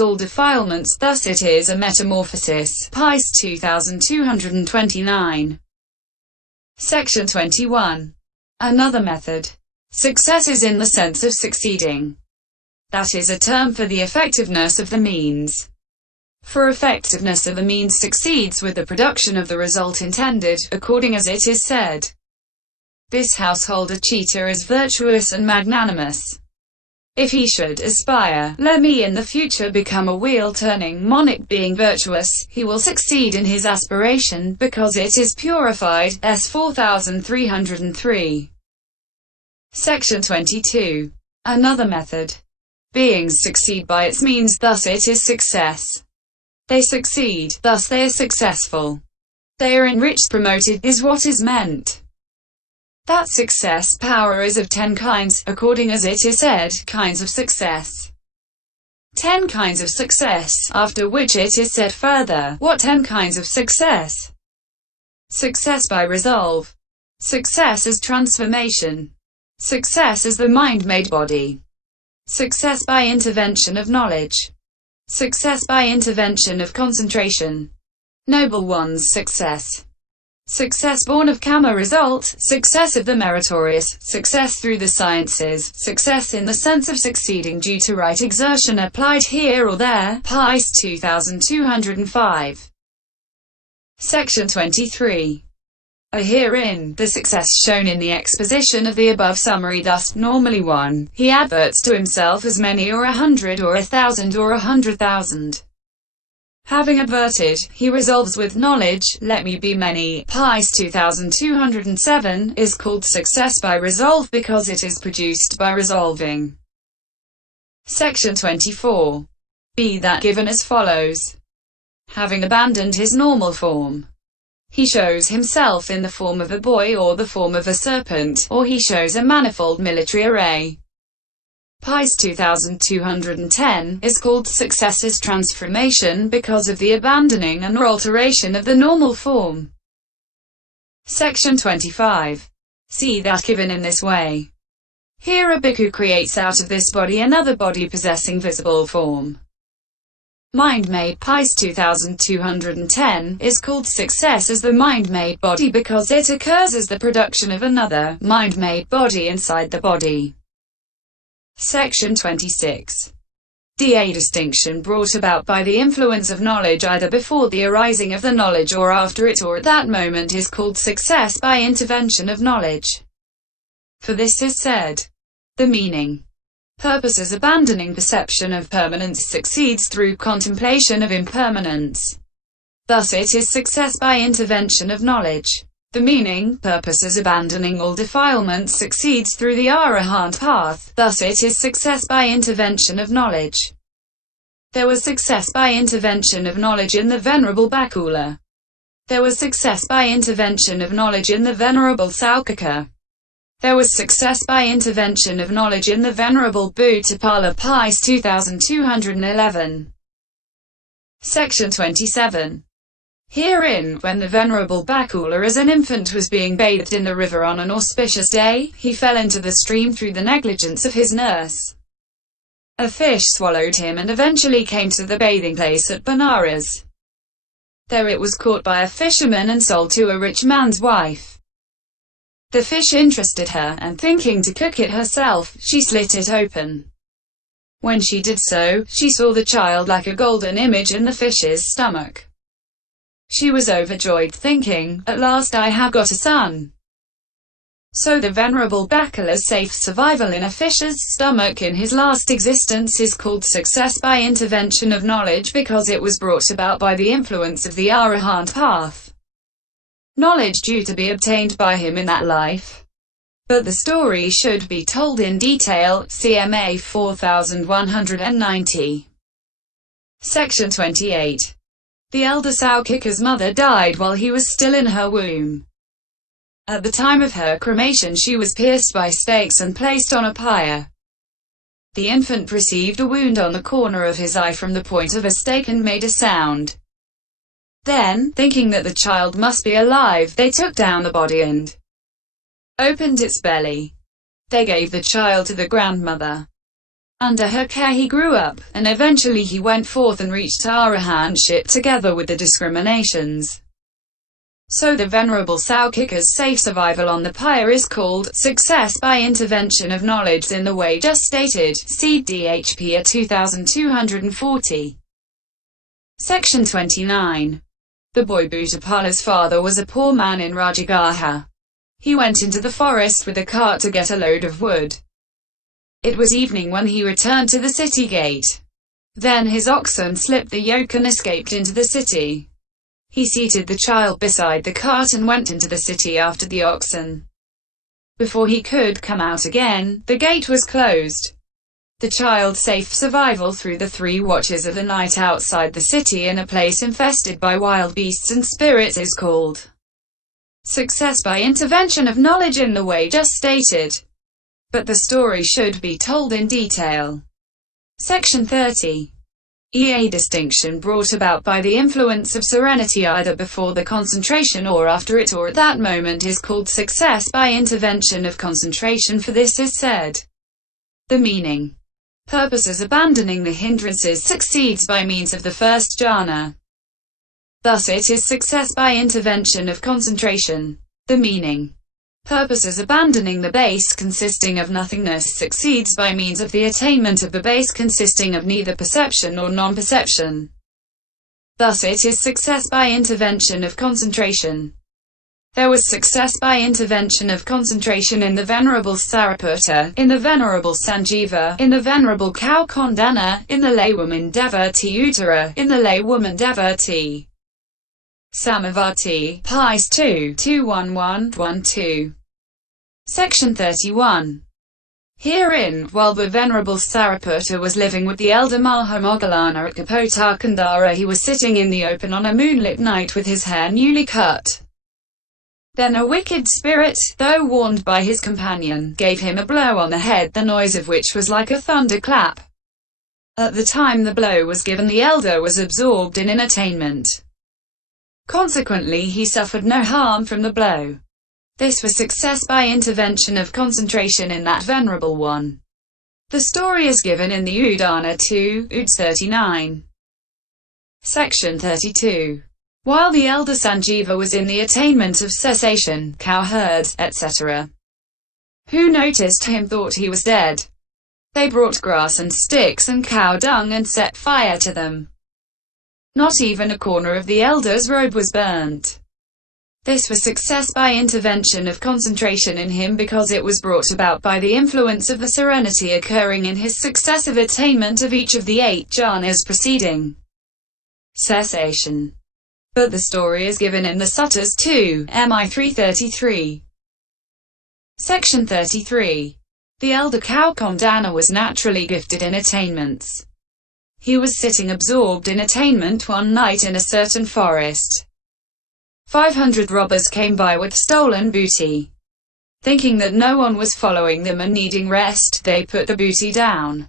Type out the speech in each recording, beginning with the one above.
all defilements, thus it is a metamorphosis. Paþis 2229. Section 21. Another method. Success is in the sense of succeeding. That is a term for the effectiveness of the means. For effectiveness of the means succeeds with the production of the result intended, according as it is said. This householder Citta is virtuous and magnanimous. If he should aspire, let me in the future become a wheel-turning monarch being virtuous, he will succeed in his aspiration, because it is purified. S. 4303. Section 22. Another method. Beings succeed by its means, thus it is success. They succeed, thus they are successful. They are enriched, promoted, is what is meant. That success power is of 10 kinds, according as it is said, kinds of success. 10 kinds of success, after which it is said further, what 10 kinds of success? Success by resolve. Success as transformation. Success as the mind-made body. Success by intervention of knowledge. Success by intervention of concentration. Noble one's success. Success born of kamma result, success of the meritorious, success through the sciences, success in the sense of succeeding due to right exertion applied here or there. Paþis 2205. Section 23. Herein, the success shown in the exposition of the above summary thus, normally 1, he adverts to himself as many or 100 or 1,000 or 100,000. Having adverted, he resolves with knowledge, let me be many. Paþis 2207 is called success by resolve because it is produced by resolving. Section 24. Be that given as follows. Having abandoned his normal form, he shows himself in the form of a boy or the form of a serpent, or he shows a manifold military array. Paþis 2210 is called success as transformation because of the abandoning and alteration of the normal form. Section 25. See that given in this way. Here a bhikkhu creates out of this body another body possessing visible form. Mind-made Paþis 2210 is called success as the mind-made body because it occurs as the production of another, mind-made body inside the body. Section 26. A distinction brought about by the influence of knowledge either before the arising of the knowledge or after it or at that moment is called success by intervention of knowledge. For this is said. The meaning. Purpose as abandoning perception of permanence succeeds through contemplation of impermanence. Thus it is success by intervention of knowledge. The meaning, purpose as abandoning all defilements succeeds through the Arahant path, thus it is success by intervention of knowledge. There was success by intervention of knowledge in the Venerable Bakula. There was success by intervention of knowledge in the Venerable Saukaka. There was success by intervention of knowledge in the Venerable Bhuttapala. Paþis 2211. Section 27. Herein, when the Venerable Bakula as an infant was being bathed in the river on an auspicious day, he fell into the stream through the negligence of his nurse. A fish swallowed him and eventually came to the bathing place at Benares. There it was caught by a fisherman and sold to a rich man's wife. The fish interested her, and thinking to cook it herself, she slit it open. When she did so, she saw the child like a golden image in the fish's stomach. She was overjoyed, thinking, at last I have got a son. So the Venerable Bakula's safe survival in a fish's stomach in his last existence is called success by intervention of knowledge because it was brought about by the influence of the Arahant path. Knowledge due to be obtained by him in that life. But the story should be told in detail, CMA 4190. Section 28. The elder Saukika's mother died while he was still in her womb. At the time of her cremation she was pierced by stakes and placed on a pyre. The infant received a wound on the corner of his eye from the point of a stake and made a sound. Then, thinking that the child must be alive, they took down the body and opened its belly. They gave the child to the grandmother. Under her care he grew up, and eventually he went forth and reached arahantship together with the discriminations. So the Venerable Saukika's safe survival on the pyre is called success by intervention of knowledge in the way just stated. See DHP 2240. Section 29. The boy Bhutapala's father was a poor man in Rajagaha. He went into the forest with a cart to get a load of wood. It was evening when he returned to the city gate. Then his oxen slipped the yoke and escaped into the city. He seated the child beside the cart and went into the city after the oxen. Before he could come out again, the gate was closed. The child's safe survival through the 3 watches of the night outside the city in a place infested by wild beasts and spirits is called success by intervention of knowledge in the way just stated. But the story should be told in detail. Section 30. A distinction brought about by the influence of serenity either before the concentration or after it or at that moment is called success by intervention of concentration, for this is said. The meaning. Purposes abandoning the hindrances succeeds by means of the first jhana. Thus it is success by intervention of concentration. The meaning. Purposes abandoning the base consisting of nothingness succeeds by means of the attainment of the base consisting of neither perception nor non-perception. Thus it is success by intervention of concentration. There was success by intervention of concentration in the Venerable Sariputta, in the Venerable Sanjiva, in the Venerable Cow Kondana, in the laywoman devotee Uttara, in the laywoman devotee Samavati, Paþis 2:211-12. Section 31. Herein, while the Venerable Sariputta was living with the elder Mahamoggallana at Kapotakandara, he was sitting in the open on a moonlit night with his hair newly cut. Then a wicked spirit, though warned by his companion, gave him a blow on the head, the noise of which was like a thunderclap. At the time the blow was given, the elder was absorbed in an attainment. Consequently he suffered no harm from the blow. This was success by intervention of concentration in that Venerable One. The story is given in the Udana 2, Ud 39. Section 32. While the elder Sanjiva was in the attainment of cessation, cowherds, etc., who noticed him thought he was dead. They brought grass and sticks and cow dung and set fire to them. Not even a corner of the elder's robe was burnt. This was success by intervention of concentration in him because it was brought about by the influence of the serenity occurring in his successive attainment of each of the 8 jhanas preceding cessation. But the story is given in the Suttas 2, MI 333. Section 33. The elder Cow Kondana was naturally gifted in attainments. He was sitting absorbed in attainment one night in a certain forest. 500 robbers came by with stolen booty. Thinking that no one was following them and needing rest, they put the booty down.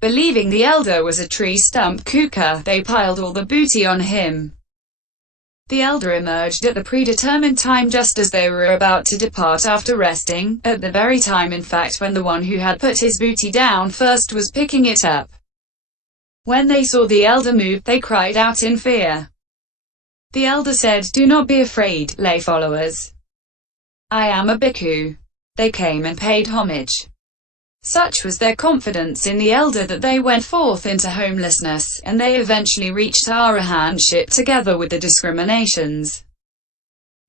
Believing the elder was a tree stump kuka, they piled all the booty on him. The elder emerged at the predetermined time just as they were about to depart after resting, at the very time in fact when the one who had put his booty down first was picking it up. When they saw the elder move, they cried out in fear. The elder said, "Do not be afraid, lay followers. I am a bhikkhu." They came and paid homage. Such was their confidence in the elder that they went forth into homelessness, and they eventually reached arahantship together with the discriminations.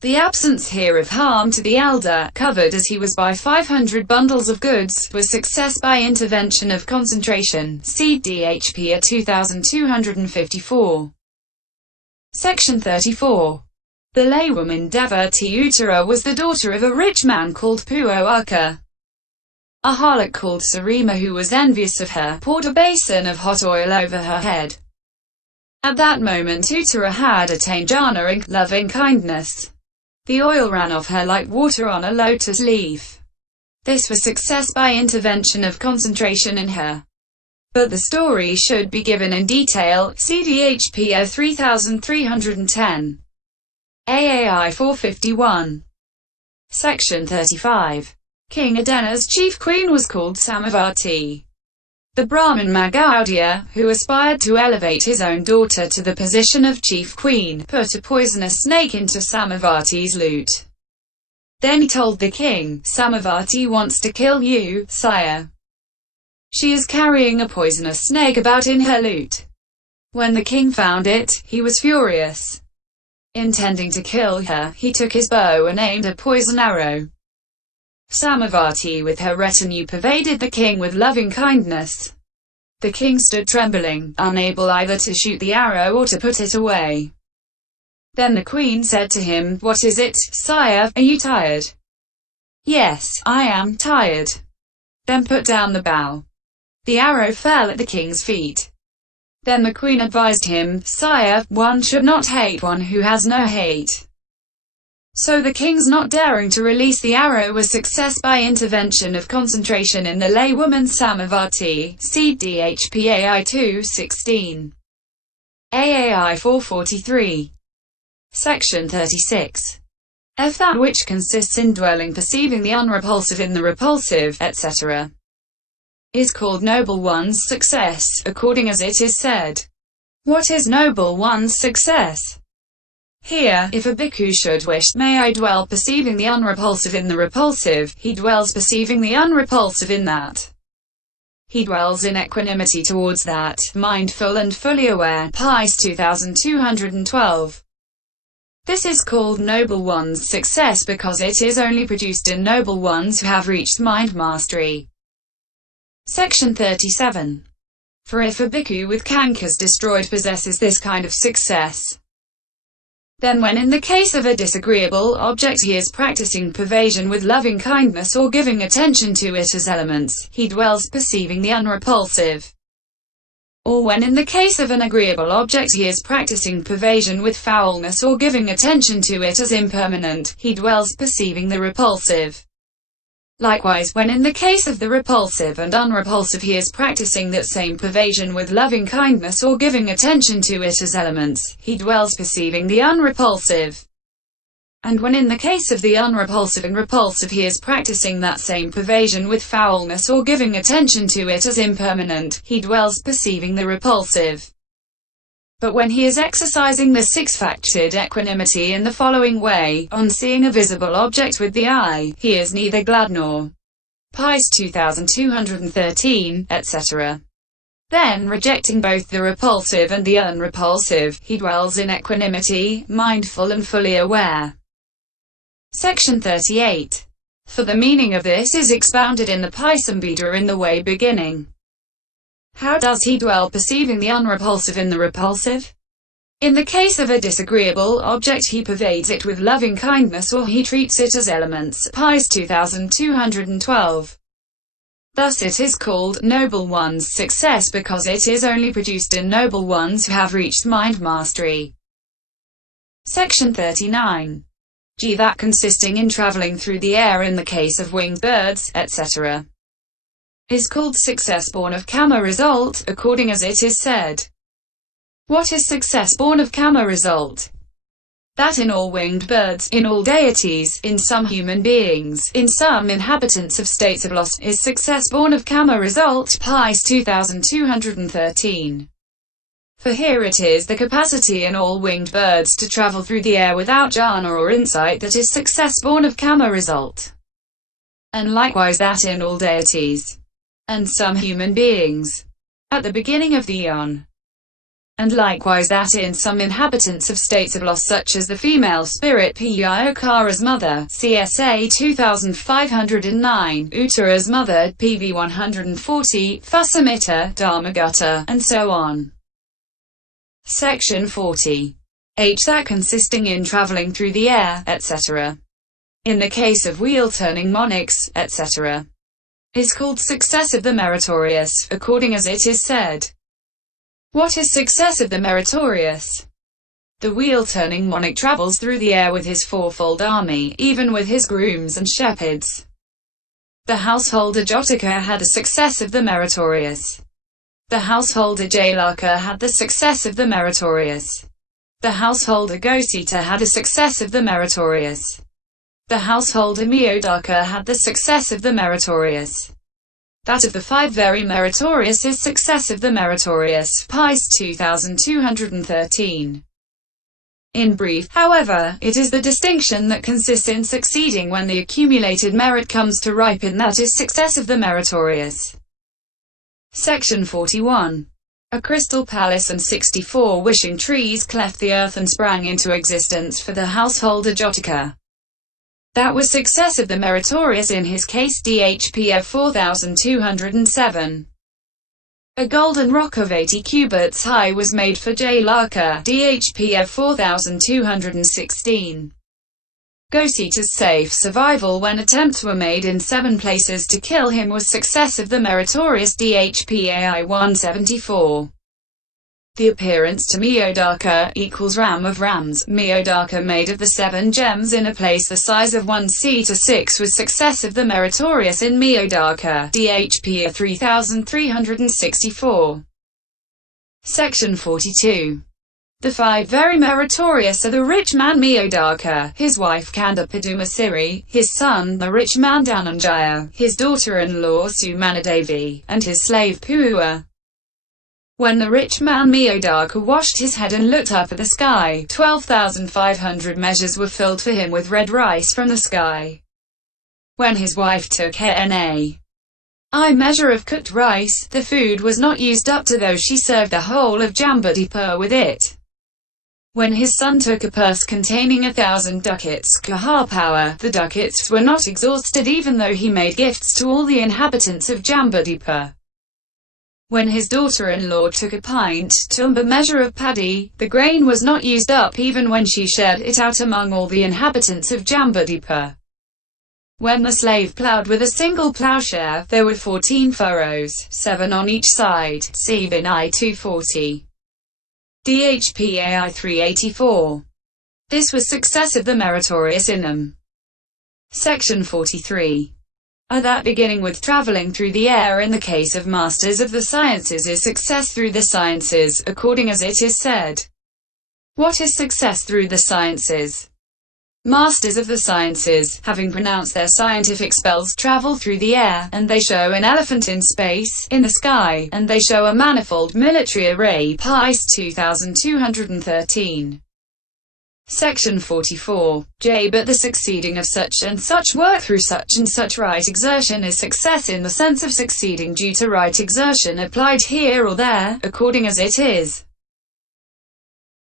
The absence here of harm to the elder, covered as he was by 500 bundles of goods, was success by intervention of concentration. See DHP 2254. Section 34. The laywoman devotee Uttara was the daughter of a rich man called Puoaka. A harlot called Sarima, who was envious of her, poured a basin of hot oil over her head. At that moment Uttara had attained jhana in loving kindness. The oil ran off her like water on a lotus leaf. This was success by intervention of concentration in her. But the story should be given in detail. CDHP 3310. AAI 451. Section 35. King Adena's chief queen was called Samavati. The Brahmin Magadhya, who aspired to elevate his own daughter to the position of chief queen, put a poisonous snake into Samavati's lute. Then he told the king, "Samavati wants to kill you, sire. She is carrying a poisonous snake about in her lute." When the king found it, he was furious. Intending to kill her, he took his bow and aimed a poison arrow. Samavati with her retinue pervaded the king with loving kindness. The king stood trembling, unable either to shoot the arrow or to put it away. Then the queen said to him, "What is it, sire? Are you tired?" "Yes, I am tired." "Then put down the bow." The arrow fell at the king's feet. Then the queen advised him, "Sire, one should not hate one who has no hate." So the king's not daring to release the arrow was success by intervention of concentration in the laywoman Samavati. See DHPAI 2:16. AAI 443. Section 36. F. That which consists in dwelling, perceiving the unrepulsive in the repulsive, etc., is called noble one's success, according as it is said. What is noble one's success? Here, if a bhikkhu should wish, "May I dwell perceiving the unrepulsive in the repulsive," he dwells perceiving the unrepulsive in that. He dwells in equanimity towards that, mindful and fully aware. Paþis 2212. This is called noble one's success because it is only produced in noble ones who have reached mind mastery. Section 37. For if a bhikkhu with cankers destroyed possesses this kind of success, then when in the case of a disagreeable object he is practicing pervasion with loving kindness or giving attention to it as elements, he dwells perceiving the unrepulsive. Or when in the case of an agreeable object he is practicing pervasion with foulness or giving attention to it as impermanent, he dwells perceiving the repulsive. Likewise, when in the case of the repulsive and unrepulsive he is practicing that same pervasion with loving kindness or giving attention to it as elements, he dwells perceiving the unrepulsive. And when in the case of the unrepulsive and repulsive he is practicing that same pervasion with foulness or giving attention to it as impermanent, he dwells perceiving the repulsive. But when he is exercising the six-factored equanimity in the following way, on seeing a visible object with the eye, he is neither glad nor Paþis 2213, etc. Then, rejecting both the repulsive and the unrepulsive, he dwells in equanimity, mindful and fully aware. Section 38. For the meaning of this is expounded in the Paisambhita in the way beginning. How does he dwell perceiving the unrepulsive in the repulsive? In the case of a disagreeable object he pervades it with loving kindness or he treats it as elements. Paþis 2212. Thus it is called noble one's success because it is only produced in noble ones who have reached mind mastery. Section 39. G. That consisting in traveling through the air in the case of winged birds, etc., is called success born of kamma result, according as it is said. What is success born of kamma result? That in all winged birds, in all deities, in some human beings, in some inhabitants of states of loss, is success born of kamma result. Paþis 2213. For here it is the capacity in all winged birds to travel through the air without jhana or insight that is success born of kamma result. And likewise that in all deities, and some human beings, at the beginning of the aeon. And likewise that in some inhabitants of states of loss such as the female spirit Pyokara's mother, CSA 2509, Uttara's mother, PV 140, Fusamita, Dharmagutta, and so on. Section 40. H. That consisting in traveling through the air, etc., in the case of wheel-turning monarchs, etc., is called success of the meritorious, according as it is said. What is success of the meritorious? The wheel-turning monarch travels through the air with his fourfold army, even with his grooms and shepherds. The householder Jotaka had a success of the meritorious. The householder Jailaka had the success of the meritorious. The householder Gosita had a success of the meritorious. The householder Miyodaka had the success of the meritorious. That of the 5 very meritorious is success of the meritorious. Paþis 2213. In brief, however, it is the distinction that consists in succeeding when the accumulated merit comes to ripen that is success of the meritorious. Section 41. A crystal palace and 64 wishing trees cleft the earth and sprang into existence for the householder Jyotika. That was success of the meritorious in his case. DHPF 4207. A golden rock of 80 cubits high was made for Jailaka. DHPF 4216. Citta's safe survival when attempts were made in 7 places to kill him was success of the meritorious. DHPAI 174. The appearance to Miyodaka equals ram of rams. Miyodaka made of the 7 gems in a place the size of 1 Citta 6 was success of the meritorious in Miyodaka. DHP 3364. Section 42. The 5 very meritorious are the rich man Miyodaka, his wife Kanda Padumasiri, his son the rich man Dhananjaya, his daughter-in-law Sumanadevi, and his slave Puua. When the rich man Miyodaka washed his head and looked up at the sky, 12,500 measures were filled for him with red rice from the sky. When his wife took a measure of cooked rice, the food was not used up to though she served the whole of Jambudipur with it. When his son took a purse containing 1,000 ducats, power, the ducats were not exhausted even though he made gifts to all the inhabitants of Jambudipur. When his daughter-in-law took a pint, tumba measure of paddy, the grain was not used up even when she shared it out among all the inhabitants of Jambudipur. When the slave ploughed with a single ploughshare, there were 14 furrows, 7 on each side. See Vinay 240. DHPAI 384. This was success of the meritorious in them. Section 43. That beginning with traveling through the air in the case of masters of the sciences is success through the sciences, according as it is said. What is success through the sciences? Masters of the sciences, having pronounced their scientific spells, travel through the air, and they show an elephant in space, in the sky, and they show a manifold military array. Paþis 2213. Section 44. But the succeeding of such and such work through such and such right exertion is success in the sense of succeeding due to right exertion applied here or there, according as it is.